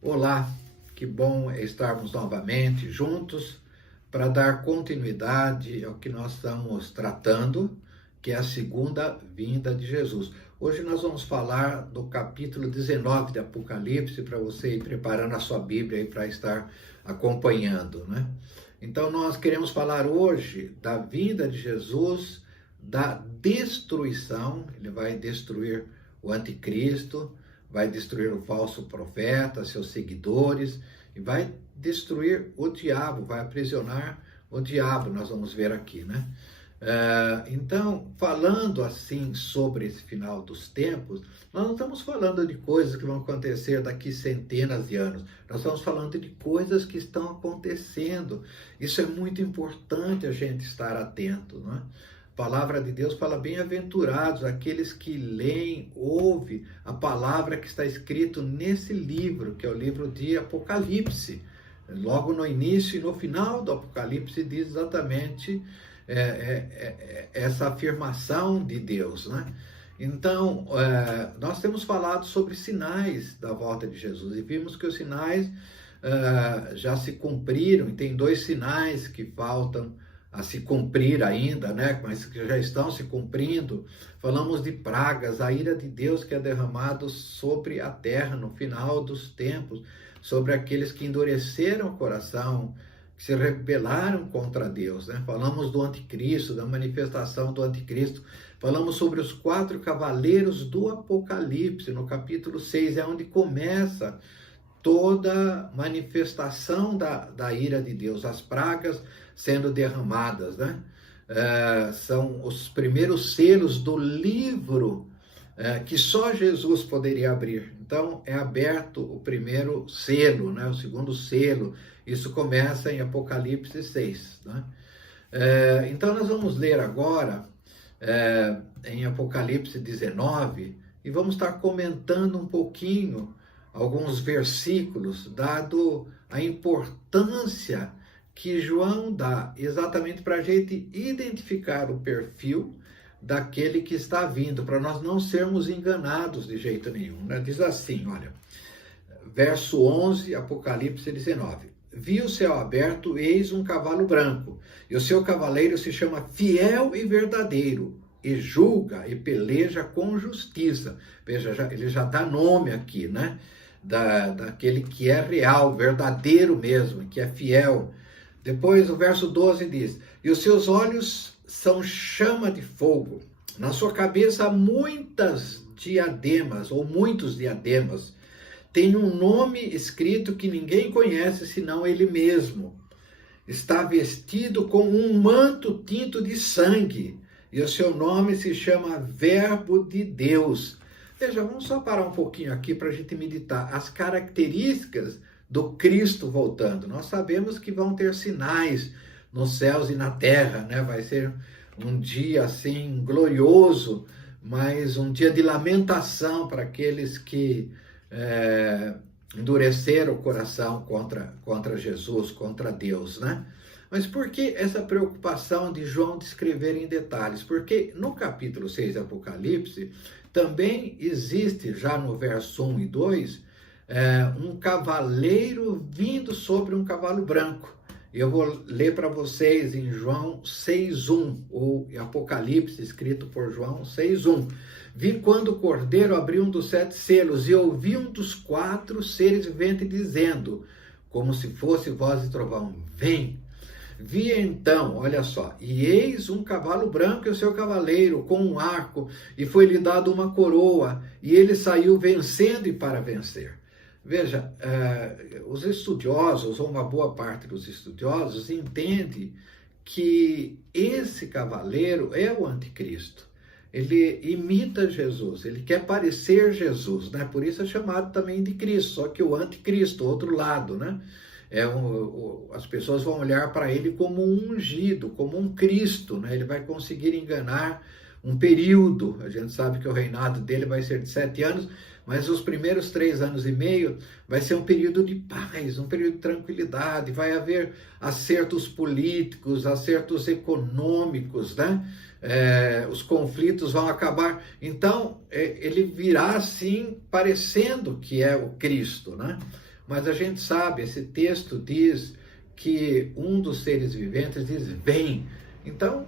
Olá, que bom estarmos novamente juntos para dar continuidade ao que nós estamos tratando, que é a segunda vinda de Jesus. Hoje nós vamos falar do capítulo 19 de Apocalipse, para você ir preparando a sua Bíblia aí para estar acompanhando, né? Então nós queremos falar hoje da vinda de Jesus, da destruição. Ele vai destruir o anticristo, vai destruir o falso profeta, seus seguidores, e vai destruir o diabo, vai aprisionar o diabo, nós vamos ver aqui, né? Então, falando assim sobre esse final dos tempos, nós não estamos falando de coisas que vão acontecer daqui centenas de anos, nós estamos falando de coisas que estão acontecendo. Isso é muito importante a gente estar atento, não é? A palavra de Deus fala: bem-aventurados aqueles que leem, ouvem a palavra que está escrito nesse livro, que é o livro de Apocalipse. Logo no início e no final do Apocalipse diz exatamente essa afirmação de Deus, né? Então, nós temos falado sobre sinais da volta de Jesus e vimos que os sinais já se cumpriram, e tem 2 sinais que faltam a se cumprir ainda, né? Mas que já estão se cumprindo. Falamos de pragas, a ira de Deus que é derramado sobre a terra no final dos tempos, sobre aqueles que endureceram o coração, que se rebelaram contra Deus, né? Falamos do anticristo, da manifestação do anticristo. Falamos sobre os 4 cavaleiros do Apocalipse, no capítulo 6, é onde começa toda manifestação da ira de Deus, as pragas sendo derramadas, né? São os primeiros selos do livro que só Jesus poderia abrir. Então, é aberto o primeiro selo, né? O segundo selo. Isso começa em Apocalipse 6, né? Então, nós vamos ler agora em Apocalipse 19 e vamos estar comentando um pouquinho alguns versículos, dado a importância que João dá exatamente para a gente identificar o perfil daquele que está vindo, para nós não sermos enganados de jeito nenhum, né? Diz assim, olha, verso 11, Apocalipse 19. Vi o céu aberto, eis um cavalo branco, e o seu cavaleiro se chama Fiel e Verdadeiro, e julga e peleja com justiça. Veja, ele já dá nome aqui, né? Daquele que é real, verdadeiro mesmo, que é fiel. Depois o verso 12 diz: e os seus olhos são chama de fogo, na sua cabeça há muitas diademas, ou muitos diademas, tem um nome escrito que ninguém conhece senão ele mesmo. Está vestido com um manto tinto de sangue, e o seu nome se chama Verbo de Deus. Veja, vamos só parar um pouquinho aqui para a gente meditar as características do Cristo voltando. Nós sabemos que vão ter sinais nos céus e na terra, né? Vai ser um dia assim glorioso, mas um dia de lamentação para aqueles que endureceram o coração contra Jesus, contra Deus, né? Mas por que essa preocupação de João descrever em detalhes? Porque no capítulo 6 de Apocalipse também existe, já no verso 1 e 2, um cavaleiro vindo sobre um cavalo branco. Eu vou ler para vocês em João 6:1, ou em Apocalipse, escrito por João 6:1. Vi quando o cordeiro abriu um dos 7 selos, e ouvi um dos 4 seres viventes dizendo, como se fosse voz de trovão: vem. Vi então, olha só, e eis um cavalo branco e o seu cavaleiro com um arco, e foi-lhe dado uma coroa, e ele saiu vencendo e para vencer. Veja, os estudiosos, ou uma boa parte dos estudiosos, entende que esse cavaleiro é o anticristo. Ele imita Jesus, ele quer parecer Jesus, né? Por isso é chamado também de Cristo, só que o anticristo, outro lado, né? As pessoas vão olhar para ele como um ungido, como um Cristo, né? Ele vai conseguir enganar um período. A gente sabe que o reinado dele vai ser de 7 anos, mas os primeiros 3 anos e meio vai ser um período de paz, um período de tranquilidade, vai haver acertos políticos, acertos econômicos, né? Os conflitos vão acabar. Então, ele virá assim, parecendo que é o Cristo, né? mas a gente sabe, esse texto diz que um dos seres viventes diz, vem. Então,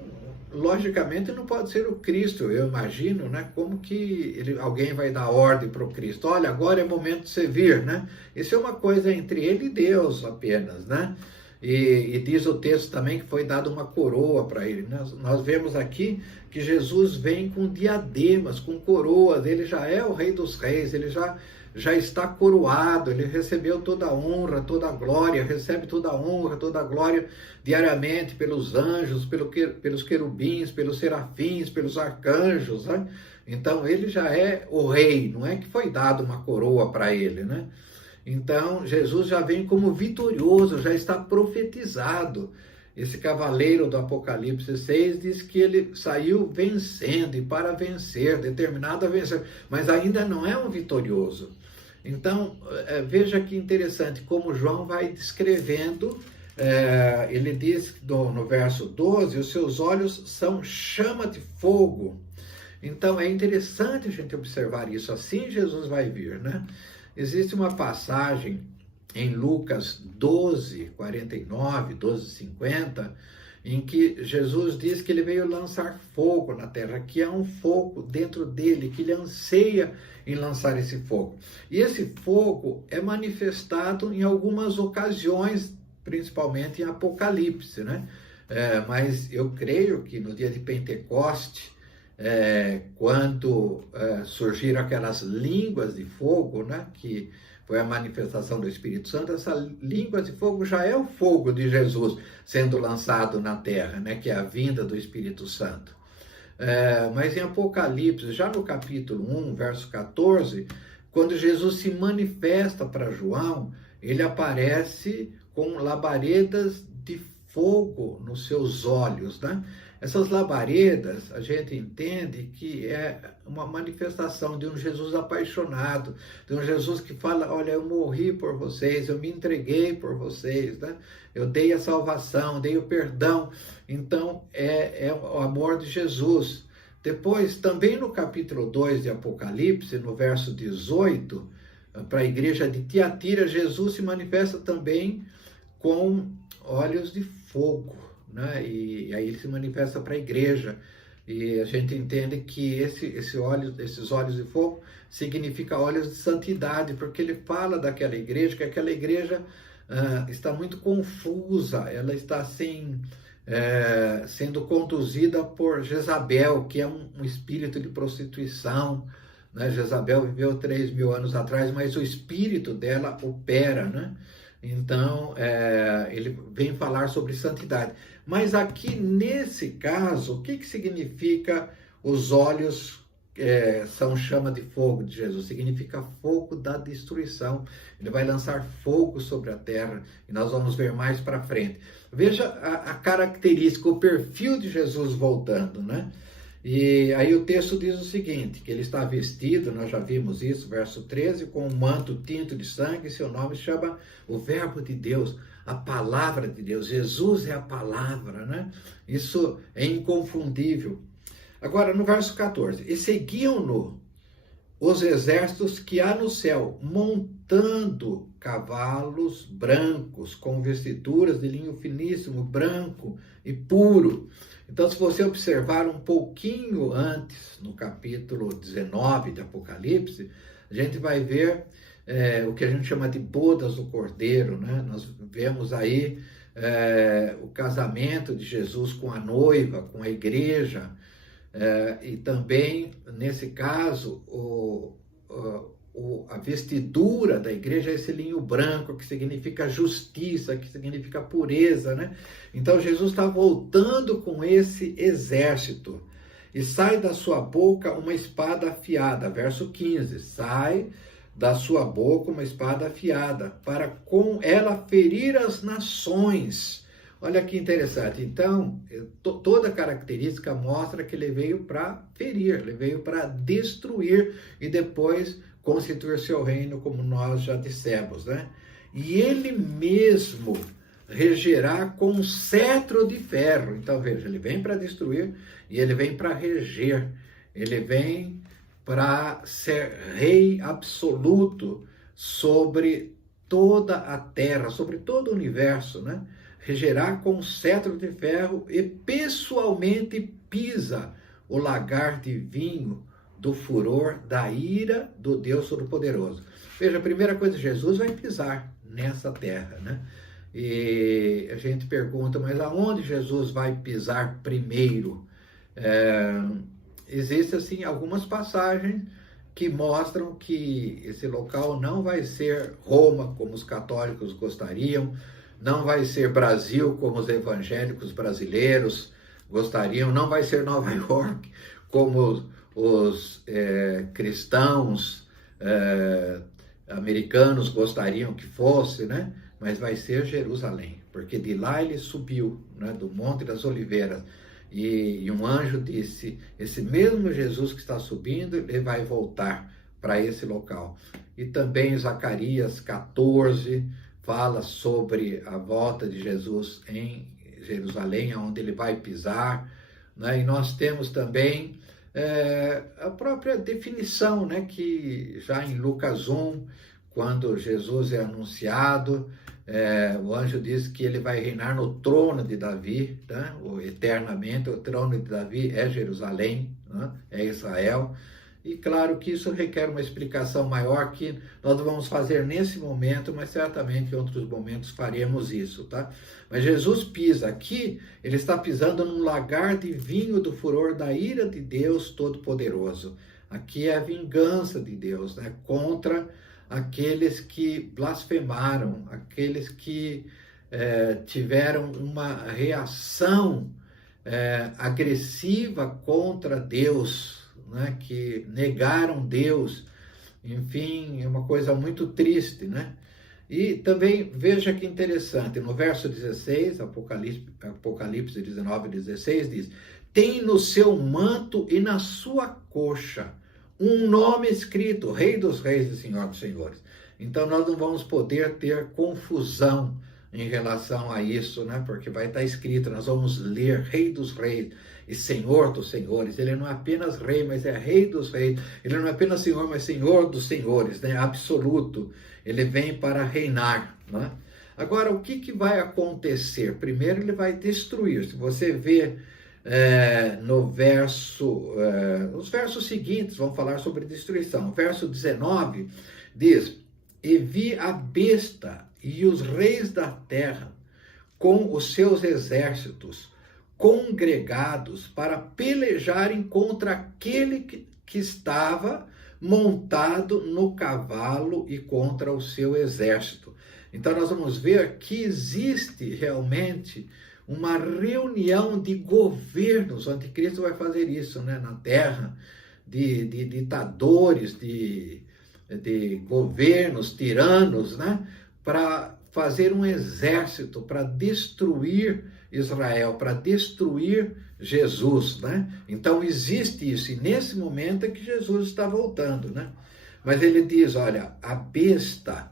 logicamente não pode ser o Cristo, eu imagino, né? Como que alguém vai dar ordem para o Cristo? Olha, agora é momento de você vir, né? Isso é uma coisa entre ele e Deus apenas, né? E diz o texto também que foi dada uma coroa para ele. Nós vemos aqui que Jesus vem com diademas, com coroas, ele já é o Rei dos Reis, ele já está coroado, ele recebeu toda a honra, toda a glória, recebe toda a honra, toda a glória diariamente pelos anjos, pelos querubins, pelos serafins, pelos arcanjos, né? Então ele já é o rei, não é que foi dado uma coroa para ele, né? Então Jesus já vem como vitorioso, já está profetizado. Esse cavaleiro do Apocalipse 6 diz que ele saiu vencendo e para vencer, determinado a vencer, mas ainda não é um vitorioso. Então, veja que interessante como João vai descrevendo, ele diz no verso 12, os seus olhos são chama de fogo. Então, é interessante a gente observar isso, assim Jesus vai vir, né? Existe uma passagem em Lucas 12, 49, 12, 50, em que Jesus diz que ele veio lançar fogo na terra, que há um fogo dentro dele, que ele anseia em lançar esse fogo. E esse fogo é manifestado em algumas ocasiões, principalmente em Apocalipse, né? Mas eu creio que no dia de Pentecoste, quando surgiram aquelas línguas de fogo, né, que foi a manifestação do Espírito Santo, essa língua de fogo já é o fogo de Jesus sendo lançado na terra, né, que é a vinda do Espírito Santo. Mas em Apocalipse, já no capítulo 1, verso 14, quando Jesus se manifesta para João, ele aparece com labaredas de fogo nos seus olhos, né? Essas labaredas, a gente entende que é uma manifestação de um Jesus apaixonado, de um Jesus que fala, olha, eu morri por vocês, eu me entreguei por vocês, né? Eu dei a salvação, dei o perdão. Então, é o amor de Jesus. Depois, também no capítulo 2 de Apocalipse, no verso 18, para a igreja de Tiatira, Jesus se manifesta também com olhos de fogo, né? E aí ele se manifesta para a igreja, e a gente entende que esses olhos de fogo significa olhos de santidade, porque ele fala daquela igreja, que aquela igreja está muito confusa, ela está sendo conduzida por Jezabel, que é um espírito de prostituição, né? Jezabel viveu 3.000 anos atrás, mas o espírito dela opera, né? Então, ele vem falar sobre santidade. Mas aqui, nesse caso, o que significa os olhos são chama de fogo de Jesus? Significa fogo da destruição. Ele vai lançar fogo sobre a terra, e nós vamos ver mais para frente. Veja a característica, o perfil de Jesus voltando, né? E aí o texto diz o seguinte, que ele está vestido, nós já vimos isso, verso 13, com um manto tinto de sangue, seu nome se chama o Verbo de Deus, a Palavra de Deus. Jesus é a Palavra, né? Isso é inconfundível. Agora, no verso 14, e seguiam-no os exércitos que há no céu, montando cavalos brancos, com vestiduras de linho finíssimo, branco e puro. Então, se você observar um pouquinho antes, no capítulo 19 de Apocalipse, a gente vai ver o que a gente chama de bodas do Cordeiro, né? Nós vemos aí o casamento de Jesus com a noiva, com a igreja, e também, nesse caso, a vestidura da igreja é esse linho branco, que significa justiça, que significa pureza, né? Então Jesus está voltando com esse exército, e sai da sua boca uma espada afiada, verso 15, sai da sua boca uma espada afiada, para com ela ferir as nações. Olha que interessante. Então, toda a característica mostra que ele veio para ferir, ele veio para destruir e depois constituir seu reino, como nós já dissemos, né? E ele mesmo regerá com um cetro de ferro. Então, veja, ele vem para destruir e ele vem para reger. Ele vem para ser rei absoluto sobre toda a terra, sobre todo o universo, né? Regerá com um cetro de ferro e pessoalmente pisa o lagar de vinho do furor da ira do Deus Todo-Poderoso. Veja, a primeira coisa, Jesus vai pisar nessa terra, né? E a gente pergunta, mas aonde Jesus vai pisar primeiro? Existem, assim, algumas passagens que mostram que esse local não vai ser Roma, como os católicos gostariam, não vai ser Brasil, como os evangélicos brasileiros gostariam, não vai ser Nova York, como os cristãos americanos gostariam que fosse, né? Mas vai ser Jerusalém, porque de lá ele subiu, né, do Monte das Oliveiras, e um anjo disse, esse mesmo Jesus que está subindo, ele vai voltar para esse local. E também Zacarias 14 fala sobre a volta de Jesus em Jerusalém, onde ele vai pisar, né? E nós temos também a própria definição, né, que já em Lucas 1, quando Jesus é anunciado, o anjo diz que ele vai reinar no trono de Davi, né? Eternamente. O trono de Davi é Jerusalém, né? É Israel. E claro que isso requer uma explicação maior que nós não vamos fazer nesse momento, mas certamente em outros momentos faremos isso, tá? Mas Jesus pisa aqui, ele está pisando num lagar de vinho do furor da ira de Deus Todo-Poderoso. Aqui é a vingança de Deus, né? Contra aqueles que blasfemaram, aqueles que tiveram uma reação agressiva contra Deus, né? Que negaram Deus. Enfim, é uma coisa muito triste, né? E também, veja que interessante, no verso 16, Apocalipse 19:16, diz, tem no seu manto e na sua coxa um nome escrito, Rei dos Reis e Senhor dos Senhores. Então nós não vamos poder ter confusão em relação a isso, né? Porque vai estar escrito, nós vamos ler Rei dos Reis e Senhor dos Senhores. Ele não é apenas Rei, mas é Rei dos Reis. Ele não é apenas Senhor, mas Senhor dos Senhores, né? Absoluto. Ele vem para reinar, né? Agora, o que vai acontecer? Primeiro, ele vai destruir. Se você vê os versos seguintes vão falar sobre destruição. O verso 19 diz, e vi a besta e os reis da terra com os seus exércitos congregados para pelejarem contra aquele que estava montado no cavalo e contra o seu exército. Então nós vamos ver que existe realmente uma reunião de governos. O anticristo vai fazer isso, né, na terra, de ditadores, de governos, tiranos, né, para fazer um exército, para destruir Israel, para destruir Jesus, né? Então existe isso, e nesse momento é que Jesus está voltando, né? Mas ele diz, olha, a besta,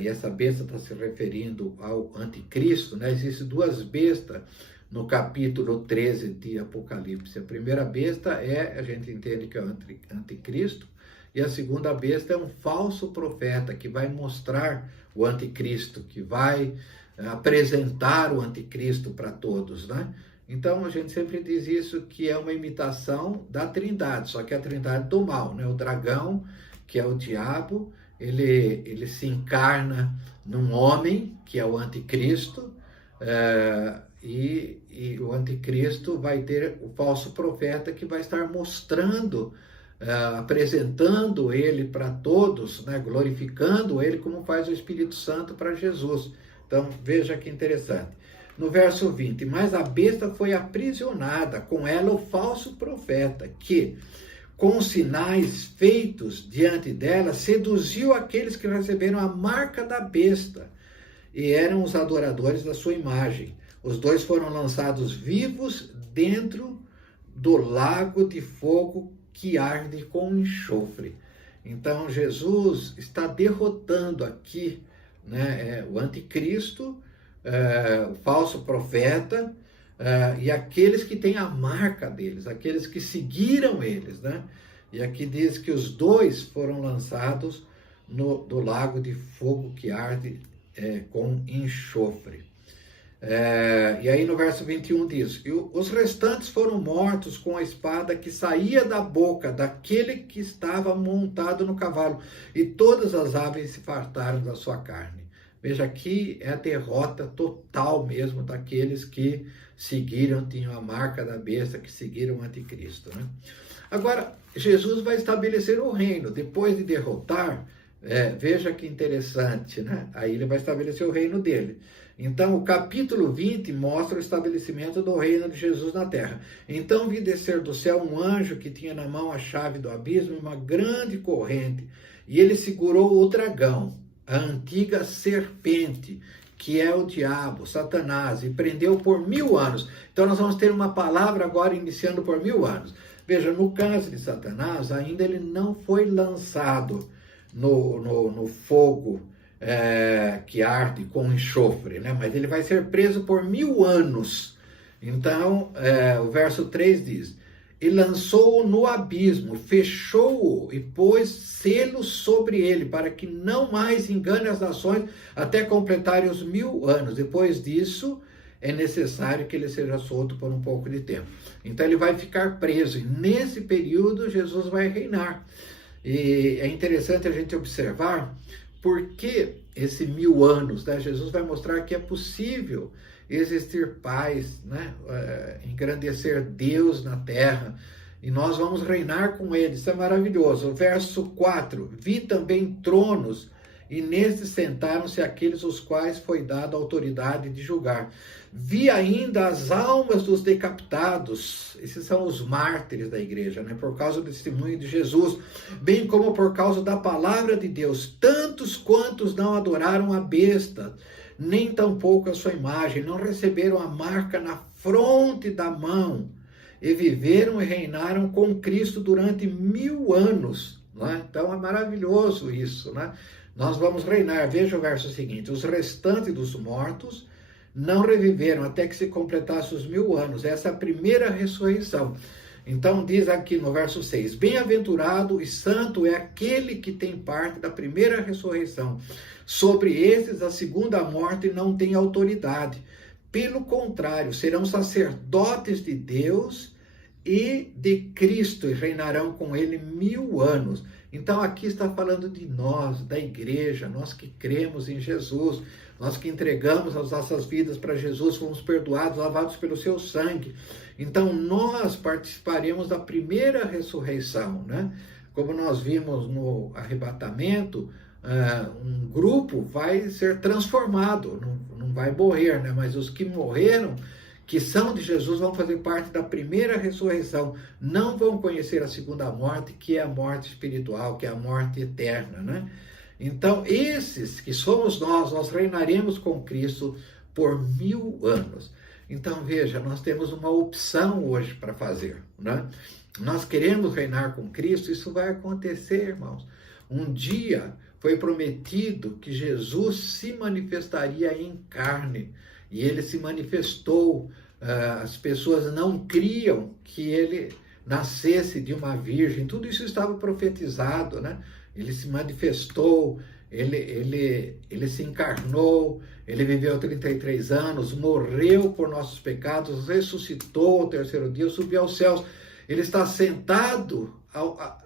e essa besta está se referindo ao anticristo, né? Existem duas bestas no capítulo 13 de Apocalipse. A primeira besta a gente entende que é o anticristo, e a segunda besta é um falso profeta que vai mostrar o anticristo, que vai apresentar o anticristo para todos, né? Então a gente sempre diz isso, que é uma imitação da Trindade, só que a Trindade do mal, né? O dragão, que é o diabo, ele se encarna num homem, que é o anticristo, e o anticristo vai ter o falso profeta que vai estar mostrando, apresentando ele para todos, né? Glorificando ele como faz o Espírito Santo para Jesus. Então veja que interessante. No verso 20, mas a besta foi aprisionada, com ela o falso profeta, que com sinais feitos diante dela, seduziu aqueles que receberam a marca da besta e eram os adoradores da sua imagem. Os dois foram lançados vivos dentro do lago de fogo que arde com enxofre. Então Jesus está derrotando aqui, né, o anticristo, o falso profeta, e aqueles que têm a marca deles, aqueles que seguiram eles, né? E aqui diz que os dois foram lançados do lago de fogo que arde com enxofre. E aí no verso 21 diz: e os restantes foram mortos com a espada que saía da boca daquele que estava montado no cavalo, e todas as aves se fartaram da sua carne. Veja, aqui é a derrota total mesmo daqueles que seguiram, tinham a marca da besta, que seguiram o anticristo, né? Agora, Jesus vai estabelecer o reino, depois de derrotar, veja que interessante, né? Aí ele vai estabelecer o reino dele. Então, o capítulo 20 mostra o estabelecimento do reino de Jesus na terra. Então, vi descer do céu um anjo que tinha na mão a chave do abismo e uma grande corrente, e ele segurou o dragão, a antiga serpente, que é o diabo, Satanás, e prendeu por 1000 anos. Então, nós vamos ter uma palavra agora iniciando por 1000 anos. Veja, no caso de Satanás, ainda ele não foi lançado no fogo que arde com enxofre, né? Mas ele vai ser preso por 1000 anos. Então, o verso 3 diz: e lançou-o no abismo, fechou-o e pôs selos sobre ele, para que não mais engane as nações até completarem os 1000 anos. Depois disso, é necessário que ele seja solto por um pouco de tempo. Então ele vai ficar preso, e nesse período Jesus vai reinar. E é interessante a gente observar porque esse 1000 anos, né? Jesus vai mostrar que é possível existir paz, né? Engrandecer Deus na terra, e nós vamos reinar com ele. Isso é maravilhoso. O verso 4: vi também tronos, e nestes sentaram-se aqueles os quais foi dada a autoridade de julgar. Vi ainda as almas dos decapitados, esses são os mártires da igreja, né? Por causa do testemunho de Jesus, bem como por causa da palavra de Deus, tantos quantos não adoraram a besta, nem tampouco a sua imagem, não receberam a marca na fronte da mão, e viveram e reinaram com Cristo durante 1000 anos. Né? Então é maravilhoso isso, né? Nós vamos reinar. Veja o verso seguinte: os restantes dos mortos não reviveram até que se completasse os 1000 anos. Essa é a primeira ressurreição. Então diz aqui no verso 6: bem-aventurado e santo é aquele que tem parte da primeira ressurreição. Sobre esses a segunda morte não tem autoridade. Pelo contrário, serão sacerdotes de Deus e de Cristo, e reinarão com ele 1000 anos. Então aqui está falando de nós, da igreja, nós que cremos em Jesus, nós que entregamos as nossas vidas para Jesus, fomos perdoados, lavados pelo seu sangue. Então nós participaremos da primeira ressurreição, né? Como nós vimos no arrebatamento, um grupo vai ser transformado, não vai morrer, né? Mas os que morreram, que são de Jesus, vão fazer parte da primeira ressurreição, não vão conhecer a segunda morte, que é a morte espiritual, que é a morte eterna, né? Então, esses que somos nós reinaremos com Cristo por 1000 anos. Então, veja, nós temos uma opção hoje para fazer, né? Nós queremos reinar com Cristo, isso vai acontecer, irmãos. Um dia foi prometido que Jesus se manifestaria em carne, e ele se manifestou. As pessoas não criam que ele nascesse de uma virgem, tudo isso estava profetizado, né? Ele se manifestou, ele se encarnou, ele viveu 33 anos, morreu por nossos pecados, ressuscitou ao terceiro dia, subiu aos céus. Ele está sentado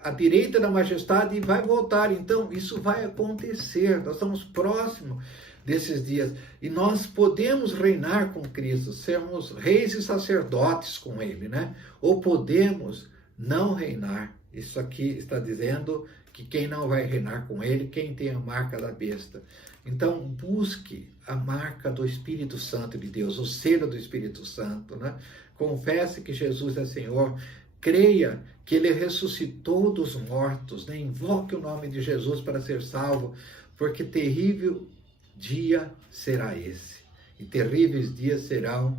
à direita da majestade e vai voltar. Então, isso vai acontecer. Nós estamos próximos desses dias. E nós podemos reinar com Cristo, sermos reis e sacerdotes com ele, né? Ou podemos não reinar. Isso aqui está dizendo que quem não vai reinar com ele, quem tem a marca da besta. Então, busque a marca do Espírito Santo de Deus, o selo do Espírito Santo, né? Confesse que Jesus é Senhor, creia que ele ressuscitou dos mortos, né? Invoque o nome de Jesus para ser salvo, porque terrível dia será esse, e terríveis dias serão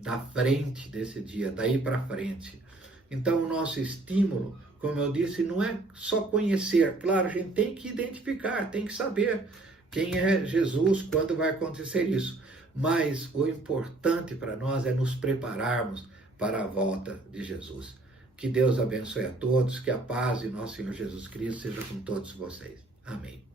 da frente desse dia, daí para frente. Então, o nosso estímulo, como eu disse, não é só conhecer. Claro, a gente tem que identificar, tem que saber quem é Jesus, quando vai acontecer isso. Mas o importante para nós é nos prepararmos para a volta de Jesus. Que Deus abençoe a todos, que a paz de nosso Senhor Jesus Cristo seja com todos vocês. Amém.